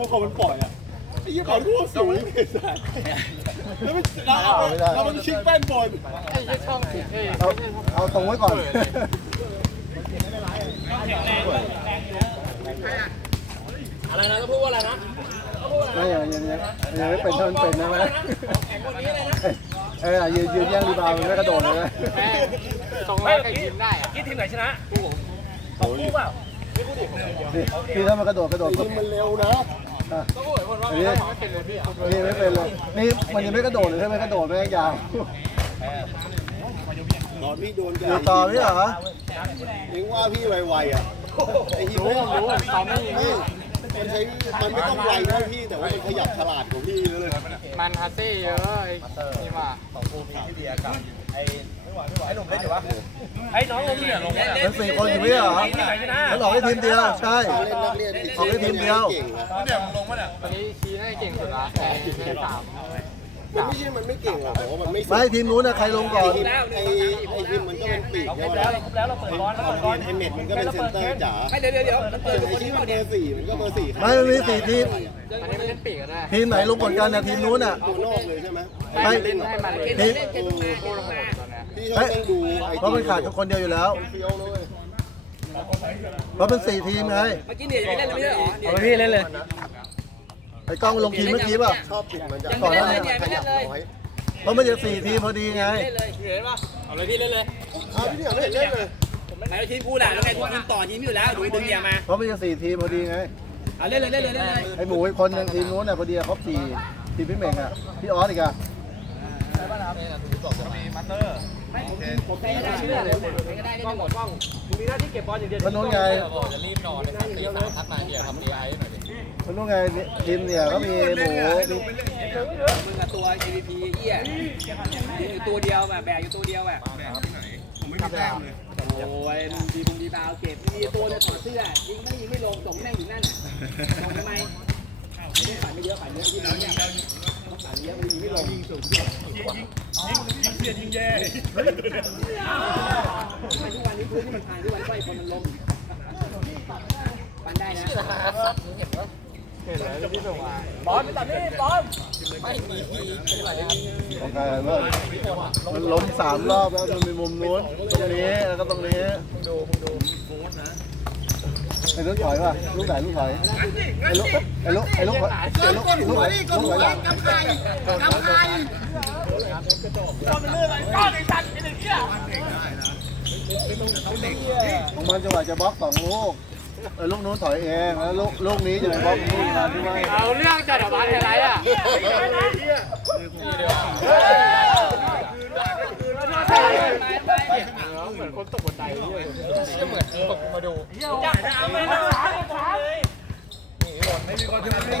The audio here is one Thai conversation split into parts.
พวกเขามันปล่อยอะไอ้ยี่เขาทั่วสูงไอ้สัสแล้วมันแล้วแล้วมันชิงแป้นบอลเอาเอาตรงไว้ก่อนอะไรนะต้องพูดว่าอะไรนะไม่ยังยังยังยังไม่เป็นเท่านั้นเป็นนะไหมเออยืนยืนแย่งรีบาวด์ไม่กระโดดเลยนะส่งแรกใครทีมได้อะคิดทีมไหนชนะกูผมของกูเปล่านี่พี่ถ้ามันกระโดดกระโดดทีมมันเร็วนะ อะต้องพูดเหมือนว่าอันนี้ไม่เป็นเลยพี่อะนี่ไม่เป็นเลยนี่มันยังไม่กระโดดเลยถ้าไม่กระโดดไม่ยาวตอนพี่โดนอยู่ต่อพี่เหรอเองว่าพี่ไวๆอะไอ้ที่รู้ไม่รู้ซ้อมไม่ยิงไม่มันใช้มันไม่ต้องไวเท่าพี่แต่ว่ามันขยับฉลาดกว่าพี่เยอะเลยมันฮาเต้เยอะไอ้นี่มาไอ้น้องลงเนี่ยลงเป็นสี่คนอยู่พี่เหรอมันออกให้ทีมเดียวใช่การเล่นนักเรียนออกให้ทีมเดียวเก่งนะตอนนี้ชี้ให้เก่งสุดละแต่ไม่สาม มันไม่ใช่มันไม่เก่งหรอกแต่ว่ามันไม่ไม่ทีมนู้นนะใครลงก่อน ไอ้ไอ้ทีมมันก็เป็นปีกเราครใช่บไหมแล้วเราครบแล้วเราเปิดบอลแล้วเปิดบอลไอ้เม็ดมันก็เป็นเซนเตอร์จ๋าไม่เดี๋ยวเดี๋ยวเดี๋ยวส่วนไอ้ที่มันเบอร์สี่มันก็เบอร์สี่ไม่มันมีสี่ทีม อันนี้มันเล่นปีกก็ได้ทีมไหนลงก่อนกันนะทีมนู้นอะ ตัวนอกเลยใช่ไหมไม่ เล่นให้มันเล่นทีมเล่นลงมาโคตรโหดตอนเนี้ยพี่ชอบเล่นดูไอ้เพราะมันขาดคนเดียวอยู่แล้ว เฟี้ยวเลยเพราะเป็นสี่ทีมไงเมื่อกี้เนี่ยยังเล่นไม่ได้หรอเอาไปพี่เล่นเลย ไอ้กล้องลงทีมเมื่อกี้ป่ะ ชอบปิดมันจะก่อนหน้านี้ขยับน้อยเพราะมันจะสี่ทีมพอดีไง เล่นเลยเห็นป่ะเอาเลยพี่เล่นเลยอ้าวพี่เนี่ยไม่เห็นเล่นเลยไหนทีมกูแหละแล้วไงทีมต่อทีมอยู่แล้วดูดึงเกียร์มาเพราะมันจะสี่ทีมพอดีไง เอาเล่นเลยเล่นเลยเล่นเลยไอ้หมูอีกคนหนึงทีมนู้นน่ะพอดีครบสี่ทีมพี่เหม่งอะ พี่ออสอีกอะผมใครก็ได้เชื่อเลยใครก็ได้กล้องหมดกล้องมีหน้าที่เก็บบอลอย่างเดียวคนนู้นไง จะรีบนอนเลยตีสามทักมาเดี๋ยวทำดีไอหน่อยดิ คนนู้ไงทีมเนี่ยก็มีหมูมีมึงกับตัว GVP เหี้ยอยู่ตัวเดียวแบบแบกอยู่ตัวเดียวแบบผมไม่มีแต้มเลยโอ้ยมึงดีบุงดีบาวเก็บมีตัวเนี่ยถอดเสื้อยิงไม่ยิงไม่ลงส่งแม่งอยู่นั่นน่ะลงทำไมไม่ฝันไม่เยอะฝันเยอะที่น้องเนี่ยฝันเยอะมันยิงไม่ลงยิงสูงยิงยิงเสียยิงแย่ทุกวันนี้พื้นที่มันพังทุกวันไฟคนมันลงปันได้นะ บอลไปตัดนี่บอลของใครเมื่อมันล้มสามรอบแล้วมันมีมุมนู้นตรงนี้แล้วก็ตรงนี้ดูดูไอ้ลูกถอยป่ะลูกไหนลูกถอยไอ้ลูกไอ้ลูกไอ้ลูกไอ้ลูกลูกไหนลูกไหนหลังบอลมันเลื่อนไปก้อนไอ้สัตว์ไอ้เด็กเนี่ยของมันจังหวะจะบล็อกสองลูก ไอ้ลูกนู้นถอยเองแล้วลูกลูกนี้จะไปบล็อกลูกมาที่ว่าเอาเรื่องจัดออกมาอะไรอะเหมือนคนตกบันไดเลยเหมือนตกมาดูอยากจะเอาไปรักษารักษาเลยไม่มีคนที่ไม่ได้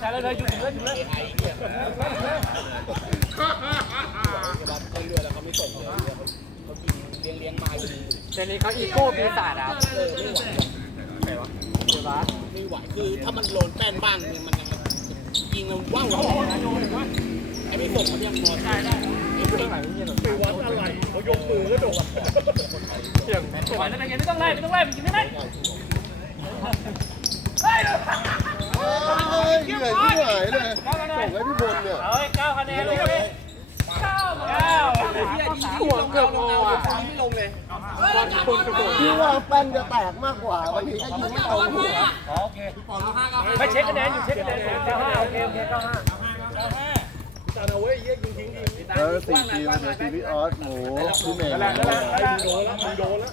ใช้เลยเลยหยุดเลยหยุดเลยเจนี้ เขาอีโก้ปีศาจอะไม่ไหวคือถ้ามันโดนแป้นบ้างเนี่ยมันยังยิงมันว่าวไอ้พี่ผมมันยังพอใช่ได้ไปวัดอะไรเขายกมือแล้วโดดปล่อยแล้วเป็นไงไม่ต้องไล่ไม่ต้องไล่มันกินไม่ได้เฮ้ยเฮ้ยเหนื่อยที่หายเลยส่งให้พี่พลเนี่ยเอาไอ้เก้าคะแนนเลยเก้าเก้าหัวเกือบงออะไม่ล งเลยบอลคนกระโดดพี่ว่าแป้นจะแตกมากกว่าวันนี้ก็ยิงไม่ตรงหัวโอเคไม่เช็คคะแนนอยู่เช็คคะแนนอยู่เก้าห้าโอเคโอเคเก้าห้าแล้วสี่ทีมคือทีมพี่ออสหมูพี่เหม่งนั่นแหละนั่นแหละนั่นแหละโดนแล้วมึงโดนแล้ว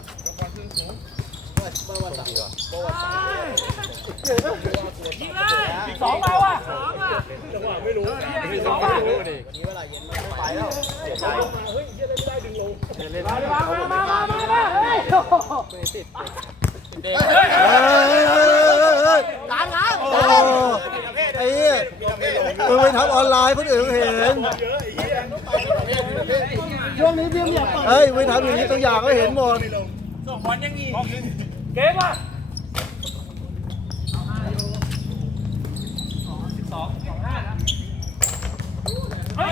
ยิงเลยสองเบาอะสองอะจังหวะไม่รู้สองอะดูดิมามามามามามาเฮ้ยเฮ้ยเฮ้ยเฮ้ยเฮ้ยล้างล้างโอ้ไอ้เหี้ยมึงไปทำออนไลน์คนอื่นเห็นช่วงนี้พี่อยากเฮ้ยไปทำอย่างนี้ตัวอย่างก็เห็นหมดส่งบอลยังงี้เก่งว่ะสิบสองสองห้านะเฮ้ย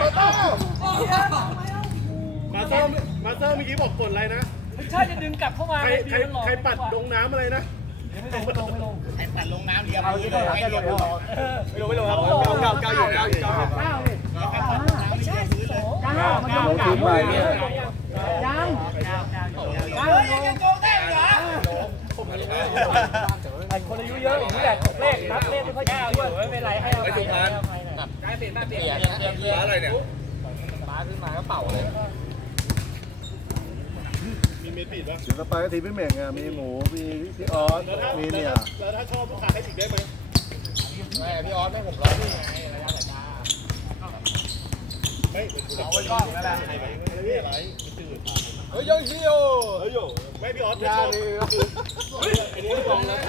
มาเซอ ร์มาเซอร์เมื่อกี้บอกกดอะไรนะ ไม่ใช่จะดึงกลับเข้ามาใครใครใครปัดลงน้ำอะไรนะไไอ้ปั่นลงน้ำเรียบร้อยเลยไม่ลงไม่รู้ไม่รู้ครับเก้าเก้าอยู่เก้าอยู่เก้าเก้าดิเก้ามันจะลงทีมใหม่เนี่ยยังเก้ายังโกงได้เหรอไอ้คนอายุเยอะอย่างนี้แหละเลขนับเลขไม่ค่อยดีด้วยไม่เป็นไรให้อภัยให้อภัยหน่อยได้เปลี่ยนมาเปลี่ยนอะไรเนี่ยมาขึ้นมาก็เป่าเลย มีเมติดป่ะเดี๋ยวต่อไปก็ทีมพี่เหม่งอะมีหมูมีพี่ออสมีเนี่ย แล้วถ้าชอบลูกค้าให้อีกได้ไหมไม่พี่ออสไม่ผมร้อนนี่ไงระยะสายตาไม่เอาไว้ก่อนนั่นแหละไม่อะไรจืดเฮ้ยยังเที่ยวเฮ้ยโยไม่พี่ออสไม่ชอบอันนี้ตรงเลย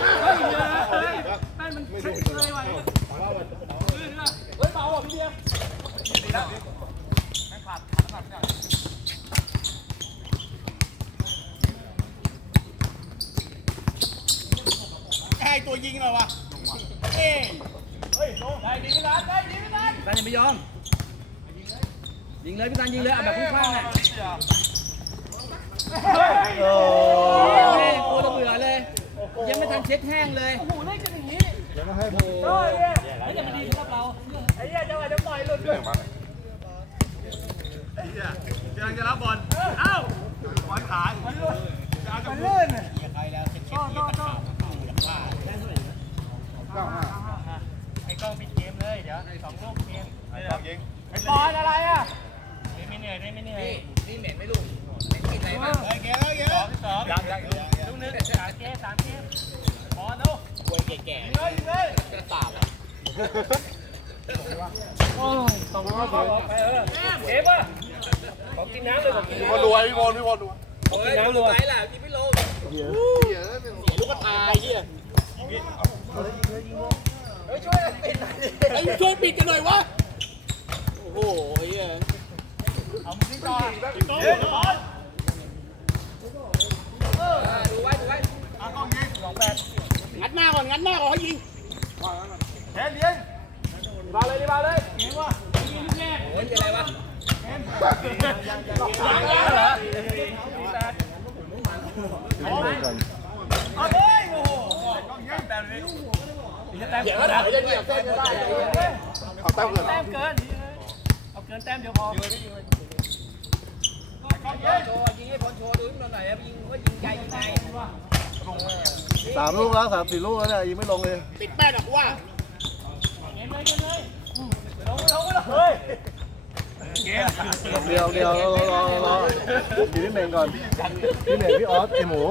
เฮ้ยแม่มันเช็ดเลยว่ะเฮ้ยเบาอะพี่เบียร์ไม่ขาดขาดขาด ไอ้ตัวยิงเหรอวะเอ้ยได้ดีไม่นานได้ดีไม่นานตันยังไม่ยอม ยิงเลยพี่ตันยิงเลยเอาแบบพุ่งข้างอะโอ้โอ้ยโคตรเบื่อเลย ยังไม่ทันเช็ดแห้งเลย โอ้โหเล่นกันอย่างนี้ยังให้ผมเฮ้ยแล้วจะมาดีสำหรับเรา ไอ้เหี้ยจังหวะจะปล่อยหลุดด้วยกำลังจะรับบอล เอ้าบอลขายมันลื่นใครแล้วเช็ดก็ก็ก็ไอ้กล้องปิดเกม เลยเดี๋ยวสองลูกเกมไอ้บอลอะไรอะไม่เหนื่อยไม่เหนื่อยนี่เหม็นไหมลูกเหม็นกินอะไรบ้างไอ้แกแล้วแกสองสองยังยังลูกนึงสามเกมสามเกมบอลดูควยแก่เลยเลยๆตาบอะสองลูกไปเออเกมป่ะขอกินน้ำเลยขอกินพี่น้ำบอลรวยพี่บอลพี่บอลรวยเฮ้ยลูกไหนล่ะกินไม่ลงเดี๋ยวลูกกระตายเฮียเฮ้ย ช่วยปิดไอ้ช่วยปิดกันหน่อยวะ โอ้โหเฮียเอามือที่จอบอลดูไว้ดูไว้สองแปดงัดหน้าก่อนงัดหน้าก่อนเขายิงแทนเลี้ยงมาเลยดิมาเลยเกมว่ะยิงแรกโอ้ยเป็นไรวะยังยังเหรอแปดทีมพี่เหม่งก่อนเอาเลยโอ้โหแต้มนี้แต้ม เดี๋ยวก็ถอยจะเหยียบเส้นก็ได้เอาแต้มเกินแต้มเกินเอาเกินแต้มเดียวพอยิงให้พลโชว์ดูนิดหน่อยยิงว่ายิงไกลยิงไกลสามลูกแล้วสามสี่ลูกแล้วเนี่ยยิงไม่ลงเลย ติดแป้นหรอกว่าเกมเลยเกมเลยลงลงลงเฮ้ยเดียวเดียวรอรอรอทีมพี่เหม่งก่อนพี่เหม่งพี่ออสไอหมู